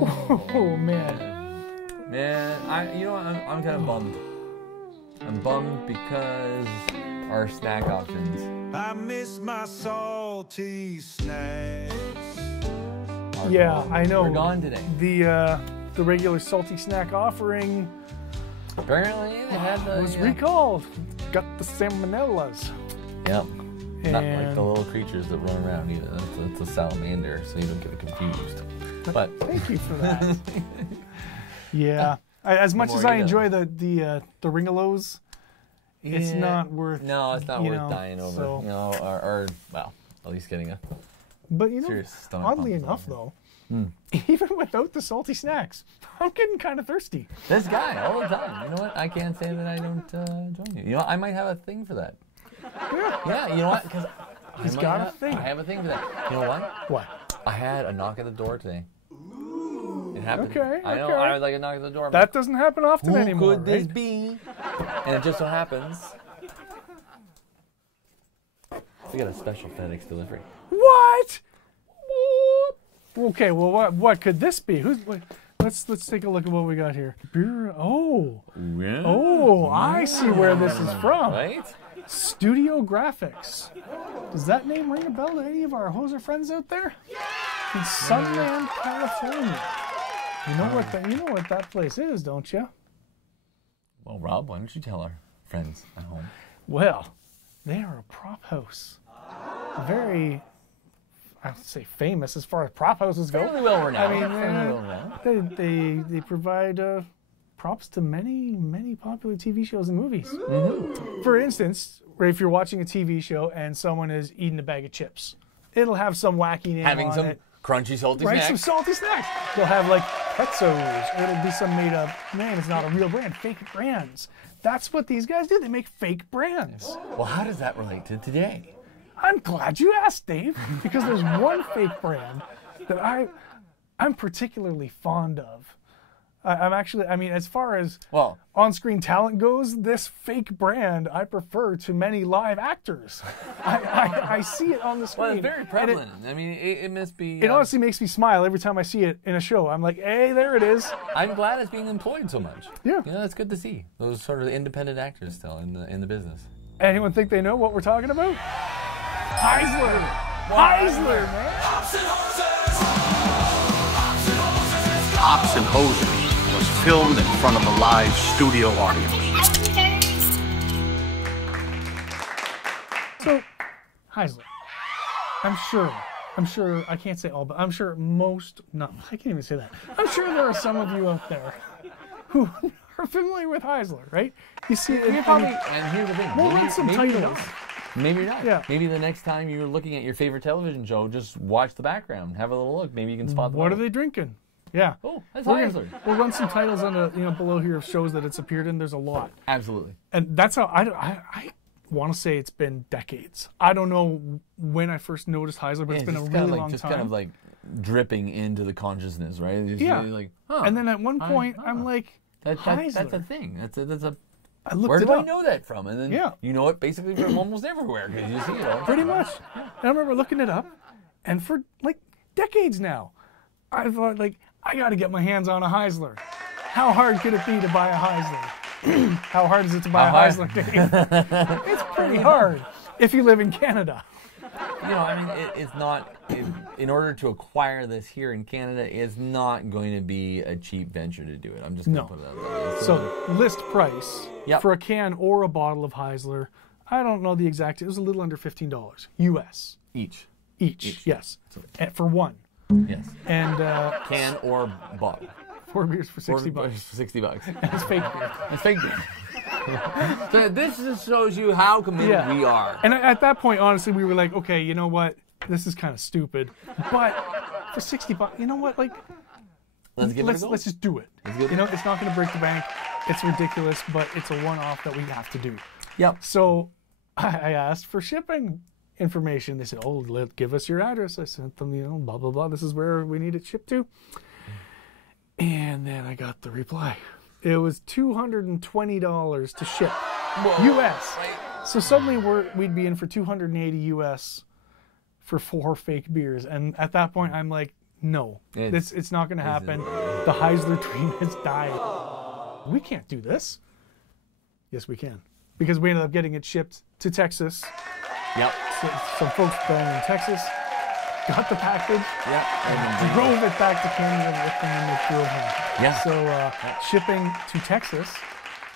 Oh man. Man, you know what? I'm kind of bummed. I'm bummed because our snack options. I miss my salty snacks. Yeah, I know. We're gone today. The regular salty snack offering Apparently, they had the. was recalled. Got the salmonellas. Yep. And Not like the little creatures that run around either. It's a salamander, so you don't get confused. But thank you for that. Yeah. As much as I enjoy the Ringalos, it's not worth. No, it's not worth dying over. So. You know, or well, at least getting a. But you know, serious stomach oddly pump enough, though, even without the salty snacks, I'm getting kind of thirsty. This guy all the time. You know what? I can't say that I don't join you. You know, I might have a thing for that. Yeah. You know what? Because he's got a thing. I have a thing for that. You know what? What? I had a knock at the door today. It happened. Okay. I know. I had like a knock at the door. That doesn't happen often anymore. Who could this right? be? And it just so happens we got a special FedEx delivery. What? Okay, well, what could this be? Let's take a look at what we got here. Oh, Yeah. oh, I see where this is from. Right? Studio Graphics. Does that name ring a bell to any of our hoser friends out there? In Sunland, California. You know what that place is, don't you? Well, Rob, why don't you tell our friends at home? Well, they are a prop house. Very, I would say famous as far as prop houses go. Fairly well renowned. I mean, fairly well renowned. they provide props to many popular TV shows and movies. Mm-hmm. For instance, if you're watching a TV show and someone is eating a bag of chips, it'll have some wacky name Having on some it. crunchy, salty Right, snacks. some salty snacks. They'll have like Petzos, or it'll be some made up name. It's not a real brand, fake brands. That's what these guys do. They make fake brands. Well, how does that relate to today? I'm glad you asked, Dave, because there's one fake brand that I'm particularly fond of. I mean, as far as on-screen talent goes, this fake brand I prefer to many live actors. I see it on the screen. Well, it's very prevalent. I mean, it must be. It honestly makes me smile every time I see it in a show. I'm like, hey, there it is. I'm glad it's being employed so much. Yeah. You know, that's good to see. Those sort of independent actors still in the business. Anyone think they know what we're talking about? Heisler! Heisler, man! Hops and Hosers was filmed in front of a live studio audience. So, Heisler, I'm sure, I can't say all, but I'm sure I can't even say that. I'm sure there are some of you out there who are familiar with Heisler, right? You see it. And here's the thing. We'll run some titles. Maybe you're not. Yeah. Maybe the next time you're looking at your favorite television show, just watch the background, have a little look. Maybe you can spot them. What are they drinking? Yeah. Oh, that's We'll Heisler. run some titles on below here of shows that it's appeared in. There's a lot. Absolutely. And that's how I want to say it's been decades. I don't know when I first noticed Heisler, but it's been a really long time. Kind of like dripping into the consciousness, right? It's yeah. Really like, huh, and then at one point, I'm like, Heisler. That's a thing. That's a. Where did I know that from? And then you know it basically from almost everywhere because you see it all. Pretty much. Yeah. And I remember looking it up, and for like decades now, I thought like I got to get my hands on a Heisler. How hard could it be to buy a Heisler? How hard is it to buy a Heisler, Dave? It's pretty hard if you live in Canada. You know, I mean, it's not. In order to acquire this here in Canada, it's not going to be a cheap venture to do it. I'm just going to put it out there. So list price for a can or a bottle of Heisler. I don't know the exact. It was a little under $15 US. Each. Yes. And for one. Yes. And can or bottle. 4 beers for $60. $60. And it's fake beer. It's fake beer. So this just shows you how committed we are. And at that point, honestly, we were like, okay, you know what? This is kind of stupid. But for $60, you know what? Like, let's just do it. You know, it's not going to break the bank. It's ridiculous, but it's a one-off that we have to do. Yep. So I asked for shipping information. They said, oh, give us your address. I sent them, you know, blah, blah, blah. This is where we need it shipped to. And then I got the reply. It was $220 to ship. Whoa. US. So suddenly we'd be in for $280 US for 4 fake beers. And at that point, I'm like, No, it's not going to happen. The Heisler dream has died. We can't do this. Yes, we can. Because we ended up getting it shipped to Texas. Yep. So some folks down in Texas got the package. Yep. And drove it back to Canada with them and they drove home. Yeah. So shipping to Texas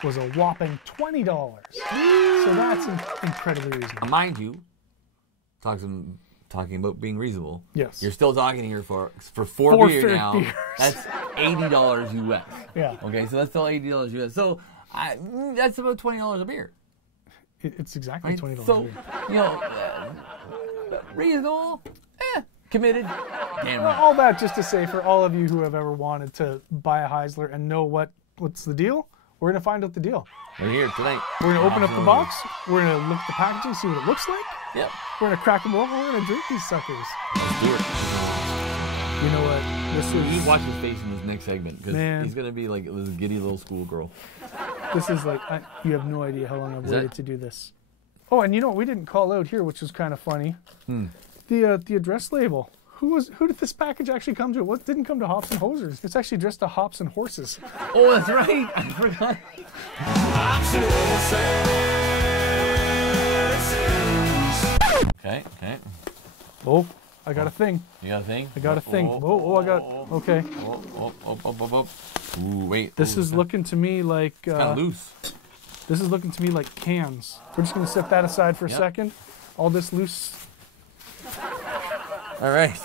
was a whopping $20. So that's incredibly reasonable. Mind you, talking about being reasonable. Yes. You're still talking here for four beers now. Beers. That's $80 US. Yeah. Okay, so that's still $80 US. So that's about $20 a beer. It's exactly $20 a So, beer. you know, reasonable, committed. Damn right. All that just to say, for all of you who have ever wanted to buy a Heisler and know what's the deal, we're going to find out the deal. We're here tonight. We're going to open up the box. We're going to look at the packaging, see what it looks like. Yep. We're going to crack them open. We're going to drink these suckers. Let's do it. You know what? This You need is... to watch his face in this next segment because Man. he's going to be like this giddy little schoolgirl. This is like... you have no idea how long I've waited to do this. Oh, and you know what we didn't call out here, which was kind of funny? The address label. Who did this package actually come to? What didn't come to Hops and Hosers? It's actually addressed to Hops and Horses. Oh, that's right. I forgot. Okay. Oh, I got a thing. You got a thing? I got a thing. I got... Okay. Ooh, wait. This is looking to me like... It's kind of loose. This is looking to me like cans. We're just going to set that aside for a second. All this loose... All right.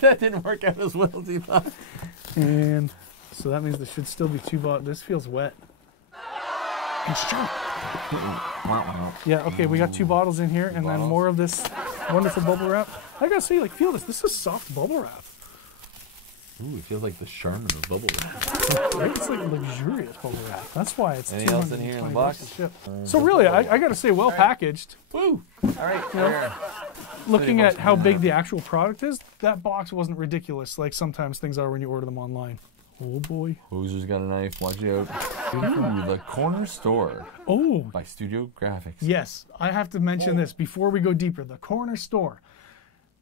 That didn't work out as well as you thought. And so that means there should still be 2 bottles. This feels wet. It's true. Yeah, okay, we got 2 bottles in here, and then more of this wonderful bubble wrap. I gotta say, like, feel this. This is soft bubble wrap. Ooh, it feels like the charm of bubble wrap. Right? It's like luxurious bubble wrap. That's why it's Anything else in here in the box? to ship. So really, I gotta say, well packaged. Woo! All right, there. Looking at how big the actual product is, that box wasn't ridiculous like sometimes things are when you order them online. Oh boy. Hoser's got a knife. Watch out. Ooh, the Corner Store. Oh. By Studio Graphics. Yes, I have to mention this before we go deeper. The Corner Store.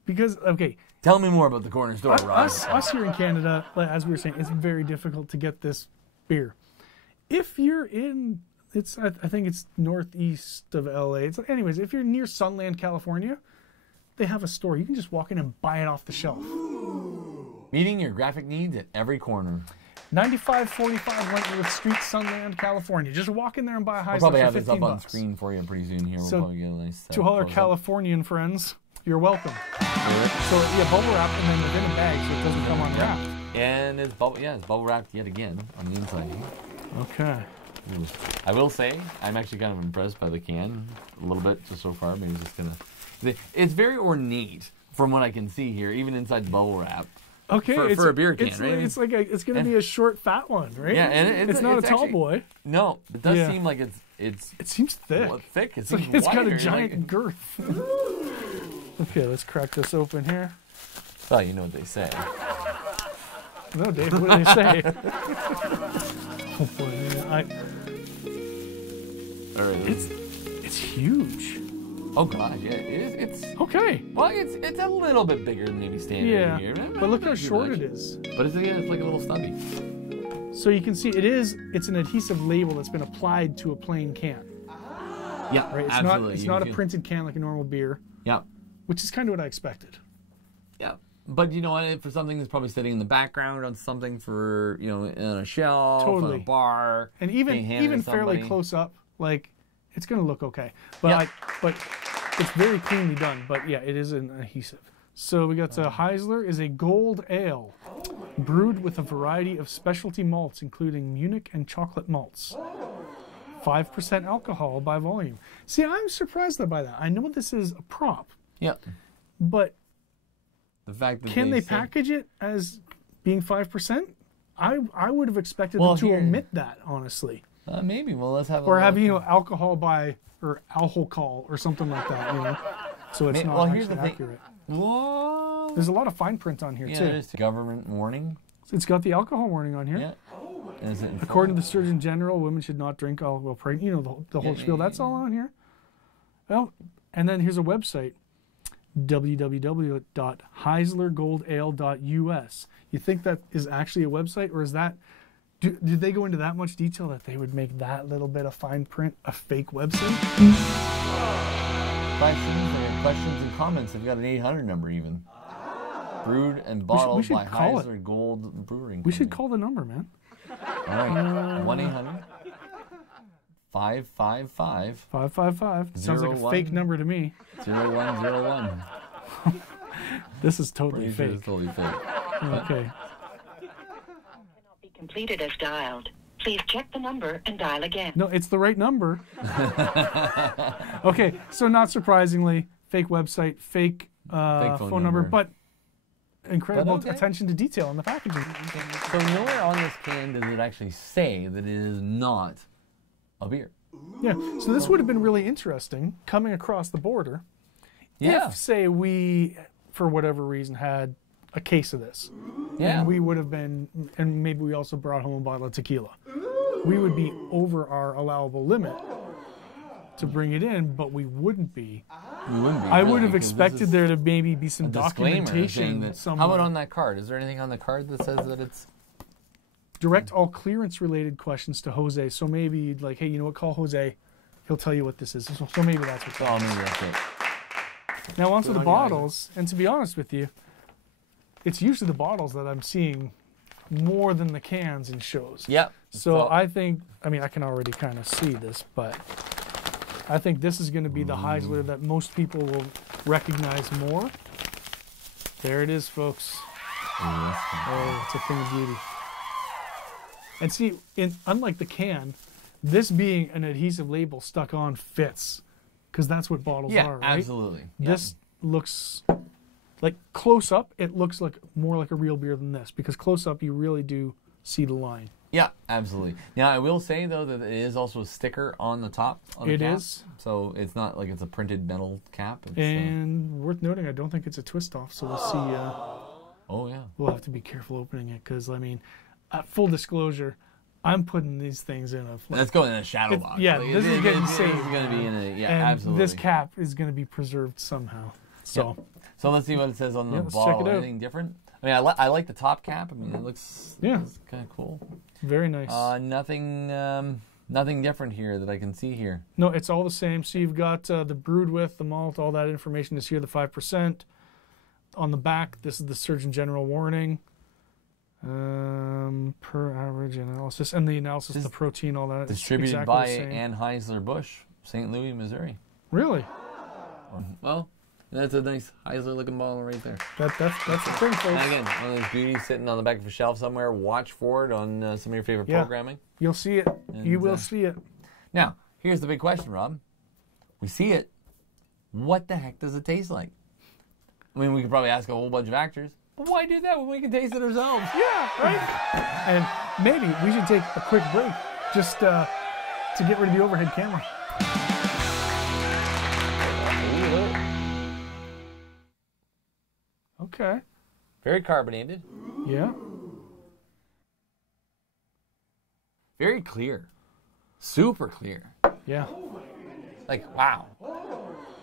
Because, okay. Tell me more about the Corner Store, Rob. Us here in Canada, as we were saying, it's very difficult to get this beer. If you're in, I think it's northeast of LA. Anyways, if you're near Sunland, California, they have a store. You can just walk in and buy it off the shelf. Meeting your graphic needs at every corner. 9545 Wentworth Street, Sunland, California. Just walk in there and buy a Heisler. We'll probably have for this up on $15. screen for you pretty soon here. We'll probably get a nice to all our Californian friends, you're welcome. So yeah, bubble wrap and then within a bag so it doesn't come unwrapped. And it's bubble wrapped yet again on the inside. Okay. Ooh. I will say I'm actually kind of impressed by the can a little bit just so far. Maybe just gonna. It's very ornate from what I can see here, even inside the bubble wrap. Okay, for a beer can, it's, right? It's like it's going to be a short, fat one, right? Yeah, and it's not a tall boy. No, it does seem like it's. It seems thick. Well, thick. It's got a giant girth. Okay, let's crack this open here. Well, you know what they say. No, Dave, what do they say? Oh boy, man, all right, it's huge. Oh god, yeah, it is. It's okay. Well, it's a little bit bigger than maybe standard here. But look how short it is. But it's like a little stubby. So you can see it's an adhesive label that's been applied to a plain can. Yeah, right. It's absolutely. It's not a printed can like a normal beer. Yeah. Which is kind of what I expected. Yeah. But you know what? For something that's probably sitting in the background on something for, you know, in a shelf, on a bar. And even fairly close up, like, it's going to look okay. But but it's very cleanly done. But yeah, it is an adhesive. So we got Heisler is a gold ale brewed with a variety of specialty malts, including Munich and chocolate malts. 5% alcohol by volume. See, I'm surprised by that. I know this is a prop. Yeah. But the fact that can they package it as being 5%? I would have expected them to omit that, honestly. Maybe. Well, let's have. Or have alcohol by or alcohol or something like that. You know, so it's not actually accurate. Whoa. There's a lot of fine print on here too. Yeah, there's government warning. So it's got the alcohol warning on here. Yeah. Is it according to the Surgeon General, women should not drink alcohol. You know the whole spiel. That's all on here. Well, and then here's a website. www.heislergoldale.us. You think that is actually a website, or is that, do they go into that much detail that they would make that little bit of fine print a fake website? Questions and comments. They've got an 800 number even. Brewed and bottled by Heisler Gold Brewing. We should call the number, man. All right. 1-800-555. 555. Sounds like a fake number to me. 0101. This is totally fake. It's totally fake. Okay. Cannot be completed as dialed. Please check the number and dial again. No, it's the right number. Okay, so not surprisingly, fake website, fake phone number, but incredible attention to detail in the packaging. So nowhere on this can does it actually say that it is not a beer. Yeah, so this would have been really interesting coming across the border. Yeah. If, say, we, for whatever reason, had a case of this. Yeah. And we would have been, and maybe we also brought home a bottle of tequila. We would be over our allowable limit to bring it in, but we wouldn't be. We wouldn't be. I would have expected there to maybe be some documentation that, somewhere. how about on that card? Is there anything on the card that says that it's... Direct all clearance related questions to Jose. So maybe like, hey, you know what, call Jose. He'll tell you what this is. So maybe that's what that is. maybe that's it. Now onto the bottles, and to be honest with you, it's usually the bottles that I'm seeing more than the cans in shows. Yep. So I think, I mean, I can already kind of see this, but I think this is going to be the Heisler that most people will recognize more. There it is, folks. Oh, it's a thing of beauty. And see, unlike the can, this being an adhesive label stuck on fits, because that's what bottles are, right? Absolutely. This looks like close up. It looks like more like a real beer than this, because close up you really do see the line. Yeah, absolutely. Now I will say though that it is also a sticker on the top of the cap. It is. So it's not like it's a printed metal cap. It's, and worth noting, I don't think it's a twist off. So we'll see. Oh yeah. We'll have to be careful opening it, because I mean, full disclosure, I'm putting these things in a. Let's go in a shadow box. Yeah, this is getting saved. This is going to be in a and absolutely. This cap is going to be preserved somehow. So. Yep. So let's see what it says on the bottle. Check it out. Anything different? I mean, I like the top cap. I mean, it looks kind of cool. Very nice. Nothing different here that I can see here. No, it's all the same. So you've got the brewed with, the malt, all that information is here, the 5%. On the back, this is the Surgeon General warning. Per average analysis. And the analysis of the protein, all that. Distributed by Anheuser-Busch, St. Louis, Missouri. Really? Well, that's a nice Heisler-looking bottle right there. That's the thing, folks. And again, one of those beauties sitting on the back of a shelf somewhere. Watch for it on some of your favorite programming. You'll see it. You will see it. Now, here's the big question, Rob. We see it. What the heck does it taste like? I mean, we could probably ask a whole bunch of actors. Why do that when we can taste it ourselves? Yeah, right? And maybe we should take a quick break just to get rid of the overhead camera. Okay. Very carbonated. Yeah. Very clear. Super clear. Yeah. Like, wow.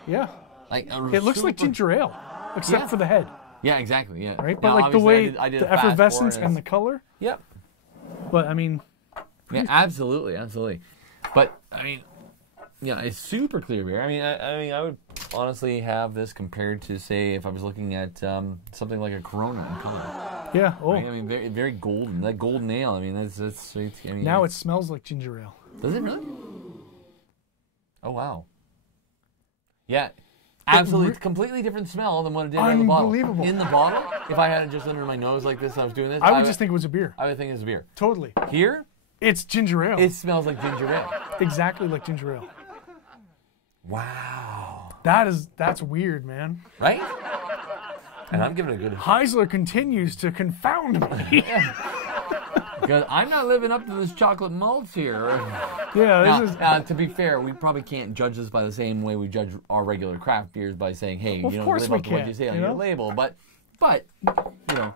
Yeah. Like it looks like ginger ale, except for the head. Yeah, exactly. Yeah. Right? But now, like the way, I did the effervescence and the color. Yep. But, I mean. Yeah, absolutely. Absolutely. But, I mean, yeah, it's super clear beer. I mean, I would honestly have this compared to, say, if I was looking at something like a Corona in color. Yeah. Oh. Right? I mean, very, very golden. That golden ale. I mean, that's sweet. I mean, now it smells like ginger ale. Does it really? Oh wow. Yeah. Absolutely, completely different smell than what it did in the bottle. Unbelievable. In the bottle, if I had it just under my nose like this, and I was doing this, I would just think it was a beer. I would think it was a beer. Totally. Here, it's ginger ale. It smells like ginger ale. Exactly like ginger ale. Wow. That's weird, man. Right? And I'm giving it a good. Heisler continues to confound me. Because I'm not living up to this chocolate malts here. Yeah, now, to be fair, we probably can't judge this by the same way we judge our regular craft beers by saying, hey, you don't live up to what you say on your label. But you know,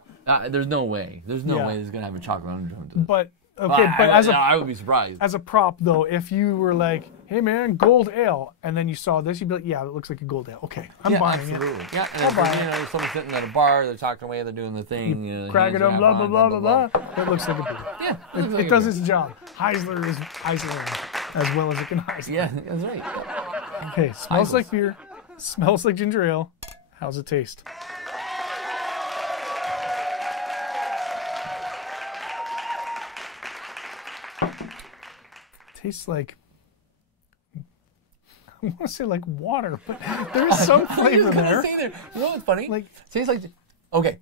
there's no way. There's no way this is going to have a chocolate undertone to it. But Okay, but I would be surprised. As a prop, though, if you were like, "Hey, man, gold ale," and then you saw this, you'd be like, "Yeah, it looks like a gold ale. Okay, I'm buying absolutely. it." Yeah, and if someone's sitting at a bar, they're talking away, they're doing the thing. Cracking them, blah, blah, blah, blah, blah. It looks like a beer. Yeah, it does its job. Heisler is Heisler as well as it can Heisler. Yeah, that's right. Okay, smells like beer. Smells like ginger ale. How's it taste? Tastes like, I want to say like water, but there's some flavor there. You know what's funny? Like, tastes like. Okay,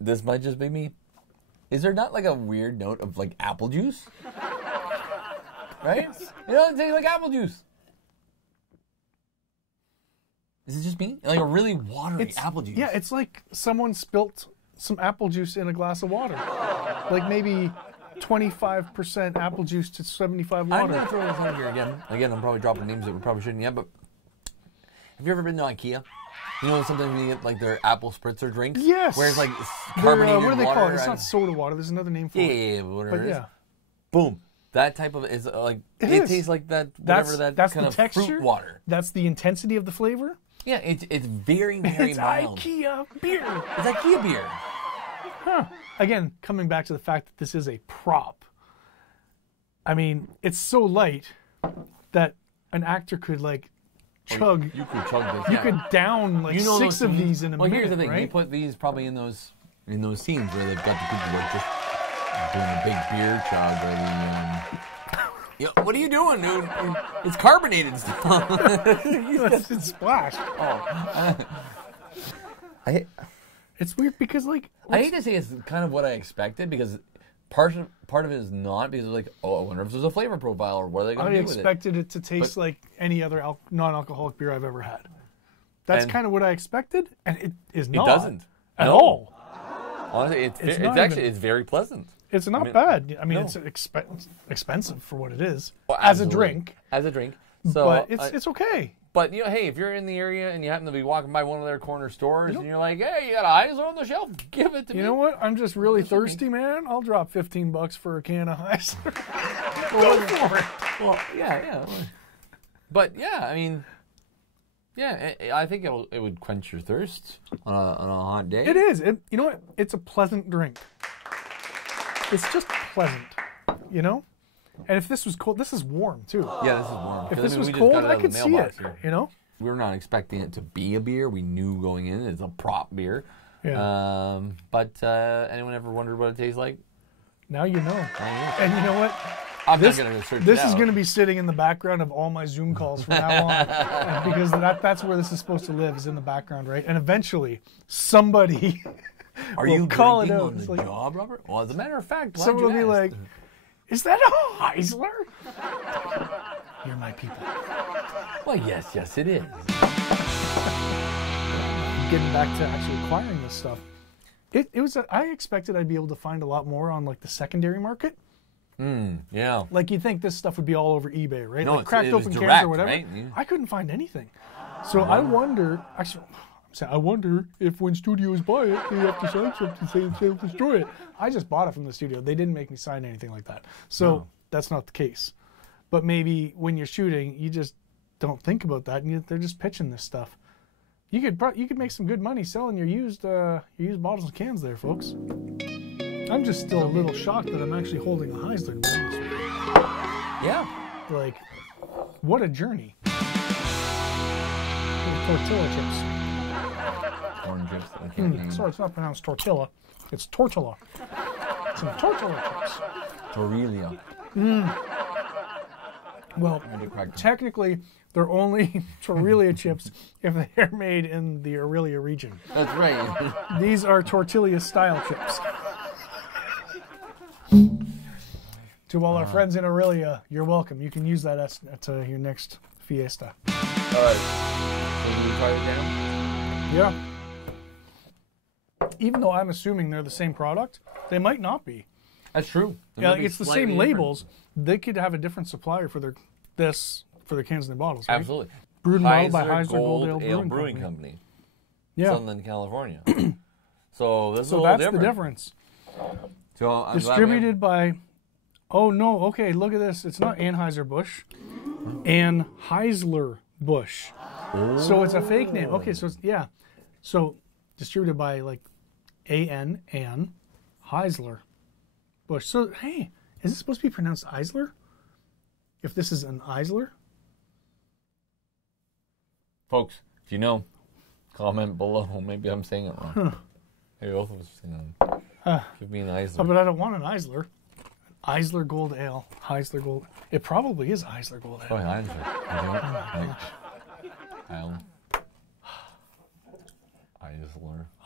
this might just be me. Is there not like a weird note of like apple juice? Right? You know, it tastes like apple juice. Is it just me? Like a really watery apple juice. Yeah, it's like someone spilt some apple juice in a glass of water. Like maybe 25% apple juice to 75 water. I'm going to throw this out here again. Again, I'm probably dropping names that we probably shouldn't yet, but have you ever been to IKEA? You know, sometimes you get like their apple spritzer drinks? Yes. Where it's like carbonated water. What do they call it? It's not soda water. There's another name for it. Yeah, whatever it is. Yeah. Boom. That type of is like it tastes like that. Whatever that's kind the of texture, fruit water. That's the intensity of the flavor. Yeah, it's very very it's mild. IKEA beer. It's IKEA beer. Huh. Again, coming back to the fact that this is a prop. I mean, it's so light that an actor could like chug. You could chug this. You could down like 6 of these in a minute. Well, here's the thing. Right? They put these probably in those scenes where they've got the people like just doing a big beer chug or the. What are you doing, dude? It's carbonated stuff. It's splashed. It's weird because like I hate to say it's kind of what I expected because part of it is not because it's like, oh, I wonder if there's a flavor profile or what are they going to do with it. I expected it to taste like any other non-alcoholic beer I've ever had. That's kind of what I expected, and it is not. It doesn't at all. Honestly, it's very pleasant. It's not bad. I mean, it's expensive for what it is as a drink. As a drink, so but it's okay. But you know, hey, if you're in the area and you happen to be walking by one of their corner stores and you're like, hey, you got a Heisler on the shelf, give it to me. You know what? I'm just really thirsty, man. I'll drop $15 for a can of Heisler. Go for it. Well, yeah. But yeah, I mean, yeah, I think it would quench your thirst on a hot day. It is. You know what? It's a pleasant drink. It's just pleasant, you know? And if this was cold, this is warm too. Yeah, this is warm. If this was cold, I could see it, you know? We were not expecting it to be a beer. We knew going in it's a prop beer. Yeah. But anyone ever wondered what it tastes like? Now you know. And you know what? I'm not going to search This is going to be sitting in the background of all my Zoom calls from now on. Because that's where this is supposed to live, is in the background, right? And eventually, somebody will call it out. On the job, Robert? Well, as a matter of fact, someone will be like, is that a Heisler? You're my people. Well, yes, it is. Getting back to actually acquiring this stuff, it was. I expected I'd be able to find a lot more on like the secondary market. Yeah. Like you'd think this stuff would be all over eBay, right? No, like cracked open direct, cans or whatever. Right? Yeah. I couldn't find anything. So I wonder. Actually, I wonder if when studios buy it, they have to sign something saying they'll destroy it. I just bought it from the studio. They didn't make me sign anything like that. So that's not the case. But maybe when you're shooting, you just don't think about that, and they're just pitching this stuff. You could make some good money selling your used bottles and cans there, folks. I'm just still a little shocked that I'm actually holding a Heisler, to be honest with you. Yeah. Like, what a journey. Tortilla chips. Corn chips. Sorry, it's not pronounced tortilla. It's tortilla. Some tortilla chips. Orillia. Well, technically, they're only Tortilla chips if they're made in the Orillia region. That's right. These are Tortilla style chips. To all our friends in Orillia, you're welcome. You can use that at your next fiesta. All right. So you try it down? Yeah. Even though I'm assuming they're the same product, they might not be. That's true. Yeah, like it's the same labels. They could have a different supplier for their cans and their bottles. Right? Absolutely. Brewed and bottled by Heisler Gold Ale Brewing Company. Yeah. Sunland, California. So this is a little that's different. the difference. So distributed by Oh, no. Okay, look at this. It's not Anheuser-Busch. Heisler-Busch. Oh. So it's a fake name. Okay, so it's, yeah. So distributed by like Ann Heisler-Busch. So, hey, is it supposed to be pronounced Eisler? If this is an Eisler? Folks, if you know, comment below. Maybe I'm saying it wrong. Huh. Maybe both of us are saying it. Give me an Eisler. Oh, but I don't want an Eisler. Eisler Gold Ale. Heisler Gold. It probably is Eisler Gold Ale. Oh,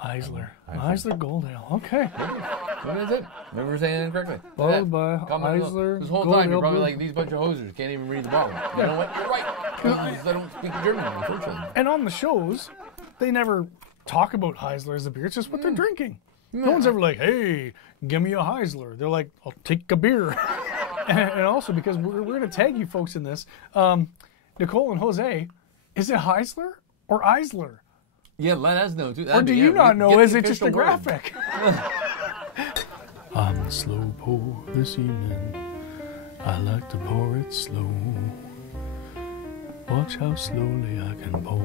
Eisler. Eisler Gold Ale. Okay. What is it? Maybe we're saying it incorrectly. Followed by Eisler This whole Gold time you're Ale probably Brew. like, these bunch of hosers can't even read the bottle. You know what? You're right. Because I don't speak German, unfortunately. And on the shows, they never talk about Heisler as a beer. It's just what they're drinking. No one's ever like, hey, give me a Heisler. They're like, I'll take a beer. and also, because we're going to tag you folks in this, Nicole and Jose, is it Heisler or Eisler? Yeah, let us know, too. Or do you not know? Is it just a graphic? I'm the slow pour this evening. I like to pour it slow. Watch how slowly I can pour.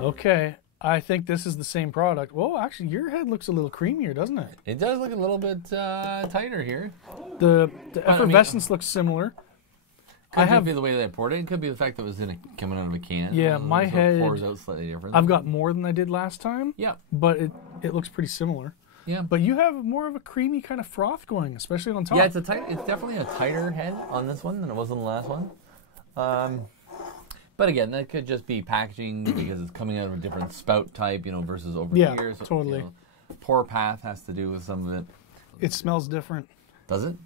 Okay, I think this is the same product. Well, actually, your head looks a little creamier, doesn't it? It does look a little bit tighter here. The effervescence looks similar. Could be the way that I poured it. It could be the fact that it was coming out of a can. Yeah, my head pours out slightly different. I've got more than I did last time. Yeah, but it looks pretty similar. Yeah, but you have more of a creamy kind of froth going, especially on top. Yeah, it's definitely a tighter head on this one than it was on the last one. But again, that could just be packaging because it's coming out of a different spout type, versus over here. So, totally. Pour path has to do with some of it. It smells different. Does it?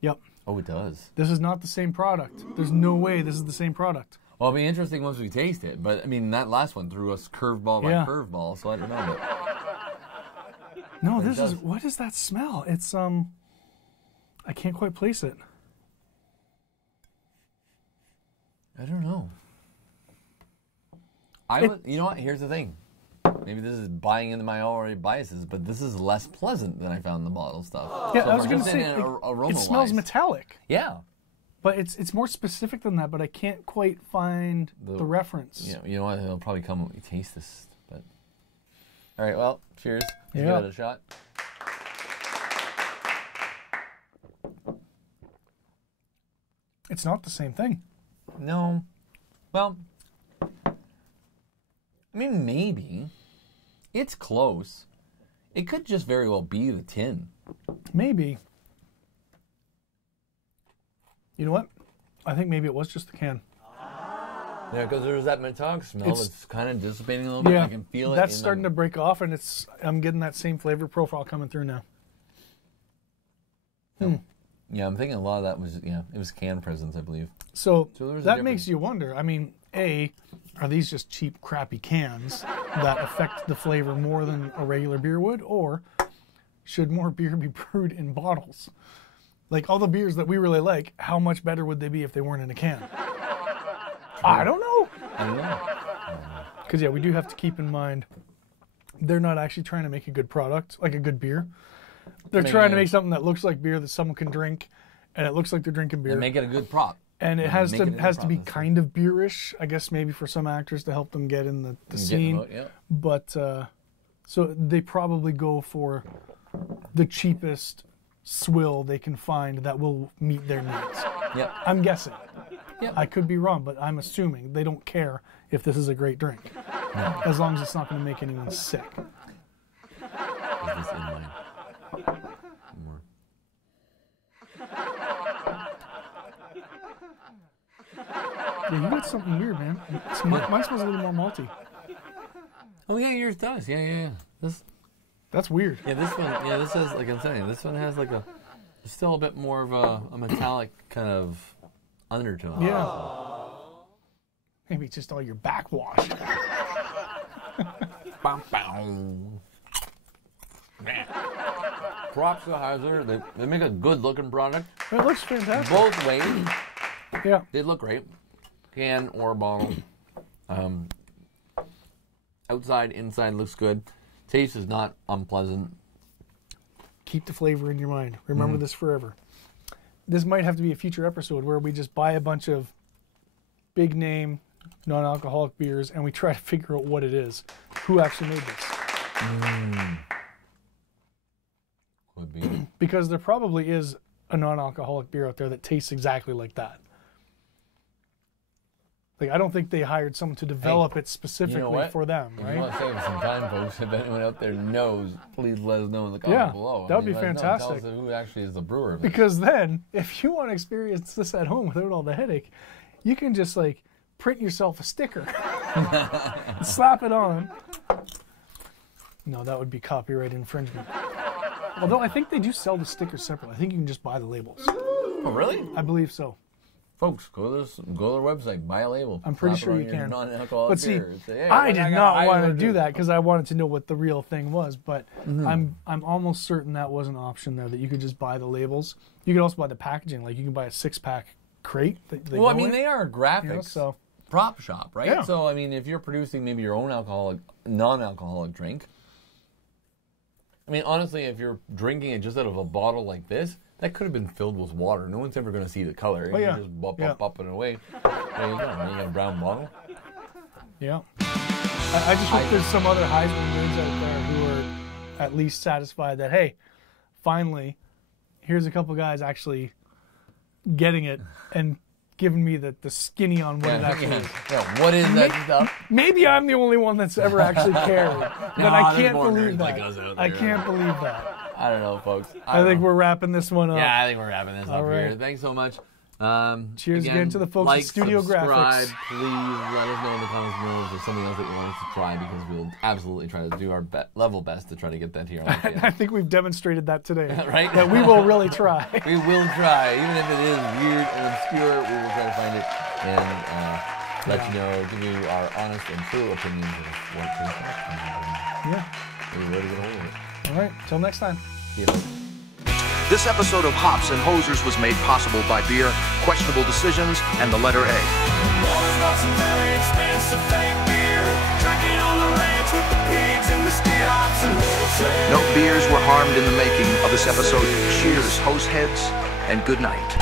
Yep. Oh, it does. This is not the same product. There's no way this is the same product. Well, it'll be interesting once we taste it. But, I mean, that last one threw us curveball by curveball, so I don't know. No, this is... What is that smell? It's, I can't quite place it. I don't know. You know what? Here's the thing. Maybe this is buying into my already biases, but this is less pleasant than I found in the bottle stuff. Yeah, so I was going to say, it smells metallic. Yeah. But it's more specific than that, but I can't quite find the reference. Yeah, you know what? It'll probably come when we taste this. But all right, well, cheers. Let's give it a shot. It's not the same thing. No. Well, I mean, maybe. It's close. It could just very well be the tin. Maybe. You know what? I think maybe it was just the can. Yeah, because there's that metallic smell that's kind of dissipating a little bit. I can feel it. That's starting to break off, and I'm getting that same flavor profile coming through now. Yeah, I'm thinking a lot of that was, it was can presence, I believe. So that makes you wonder. I mean, are these just cheap, crappy cans that affect the flavor more than a regular beer would? Or should more beer be brewed in bottles? Like all the beers that we really like, how much better would they be if they weren't in a can? I don't know. Because, we do have to keep in mind, they're not actually trying to make a good product, like a good beer. They're trying to make something that looks like beer that someone can drink, and it looks like they're drinking beer. And make it a good prop. And it has to be kind of beerish, I guess, maybe for some actors to help them get in the scene. But so they probably go for the cheapest swill they can find that will meet their needs. Yep. I'm guessing. Yep. I could be wrong, but I'm assuming they don't care if this is a great drink, as long as it's not going to make anyone sick. Is this in mine? More. Yeah, you got something weird, man. Mine smells a little more malty. Oh yeah, yours does. Yeah. That's weird. Yeah, this one. Yeah, this has, like I'm saying, this one has like still a bit more of a metallic kind of undertone. Yeah. Maybe it's just all your backwash. Props to Heisler. They make a good looking product. It looks fantastic. Both ways. Yeah. They look great. Can or bottle. Outside, inside looks good. Taste is not unpleasant. keep the flavor in your mind. Remember this forever. This might have to be a future episode where we just buy a bunch of big name non-alcoholic beers and we try to figure out what it is. Who actually made this? Could be. Because there probably is a non-alcoholic beer out there that tastes exactly like that. Like, I don't think they hired someone to develop it specifically for them, right? If you want to save some time, folks, if anyone out there knows, please let us know in the comments below. That would be fantastic. Tell us who actually is the brewer of it. Because then, if you want to experience this at home without all the headache, you can just, like, print yourself a sticker. Slap it on. No, that would be copyright infringement. Although I think they do sell the stickers separately. I think you can just buy the labels. Oh, really? I believe so. Folks, go to their website, buy a label. I'm pretty sure you can. But see, I did not want to do that because I wanted to know what the real thing was. But I'm almost certain that was an option there, that you could just buy the labels. You could also buy the packaging. Like, you can buy a 6-pack crate. Well, I mean, they are graphics. So prop shop, right? Yeah. So, I mean, if you're producing maybe your own non-alcoholic drink, I mean, honestly, if you're drinking it just out of a bottle like this, that could have been filled with water. No one's ever going to see the color. You can just bop it away. There you go. You got a brown bottle. Yeah. I just hope there's some other Heisler nerds out there who are at least satisfied that, hey, finally, here's a couple guys actually getting it and giving me the skinny on what it actually is. Yeah, what is that stuff? Maybe I'm the only one that's ever actually cared. But I can't believe that. I can't believe that. I don't know, folks. I think we're wrapping this one up. Yeah, I think we're wrapping this up here. Thanks so much. Cheers again to the folks at Studio subscribe. Graphics. Please let us know in the comments below if there's something else that you want us to try, because we'll absolutely try to do our level best to try to get that here. I think we've demonstrated that today. Right? That we will really try. We will try. Even if it is weird and obscure, we will try to find it and let you know, give you our honest and true opinions of what it tastes like. We're ready to get a hold of it. All right. Till next time. See you. This episode of Hops and Hosers was made possible by beer, questionable decisions, and the letter A. No beers were harmed in the making of this episode. Cheers, host heads, and good night.